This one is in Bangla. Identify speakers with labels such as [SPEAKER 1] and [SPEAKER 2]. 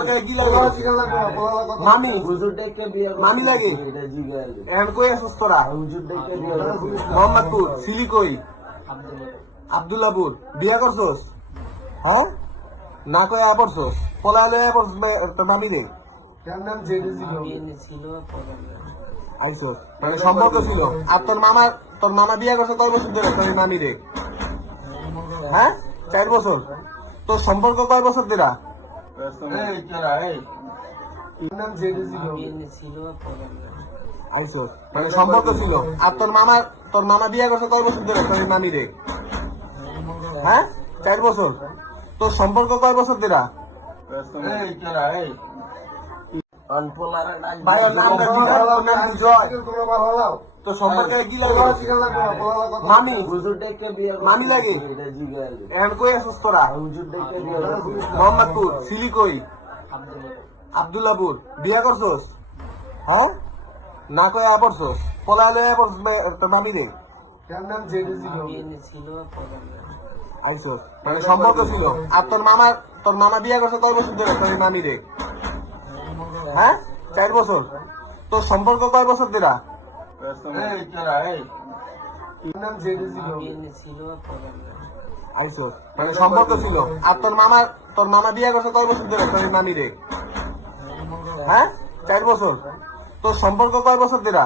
[SPEAKER 1] কি? কি? লাগে এখন কই আছিস তোরা? মোহাম্মদপুর আব্দুল্লাপুর বিয়া করছস? হ্যাঁ? না কই আয়া পড়ছস? পলাইলে আয়া পড়ছস বে- তোর মামি রে আইসস। মানে সম্পর্ক ছিল। আর তোর মামা তোর মামা বিয়া করছে কয় বছর ধরে তোর মামি রে হ্যাঁ? চার বছর। তোর সম্পর্ক কয় বছর আইসস মানে সম্পর্ক ছিল। আর তোর মামা তোর মামা বিয়া করছে কয় বছর ধরে? তোর মামি রে। হ্যাঁ? চার বছর। তোর সম্পর্ক কয় বছর নামটা কি? নাম বিজয়। তো সম্পর্কে কি লাগে? মামি। মামি লাগে? এখন কই আছিস তোরা? মোহাম্মদপুর আব্দুল্লাপুর। বিয়া করছস? হ্যাঁ? না কই আয়া পড়ছস? পলাইলে আয়া পড়ছস তোর মামি রে। আইসস। মানে সম্পর্ক ছিল। আর তোর মামা তোর মামা বিয়া করছে কয় বছর ধরে তোর মামি রে হ্যাঁ? চার বছর। তোর সম্পর্ক কয় বছর ধরে? আইসস মানে সম্পর্ক ছিল। আর তোর মামা তোর মামা বিয়া করছে কয় বছর ধরে? তোর মামি রে হ্যাঁ? চার বছর। তোর সম্পর্ক কয় বছর ধরে?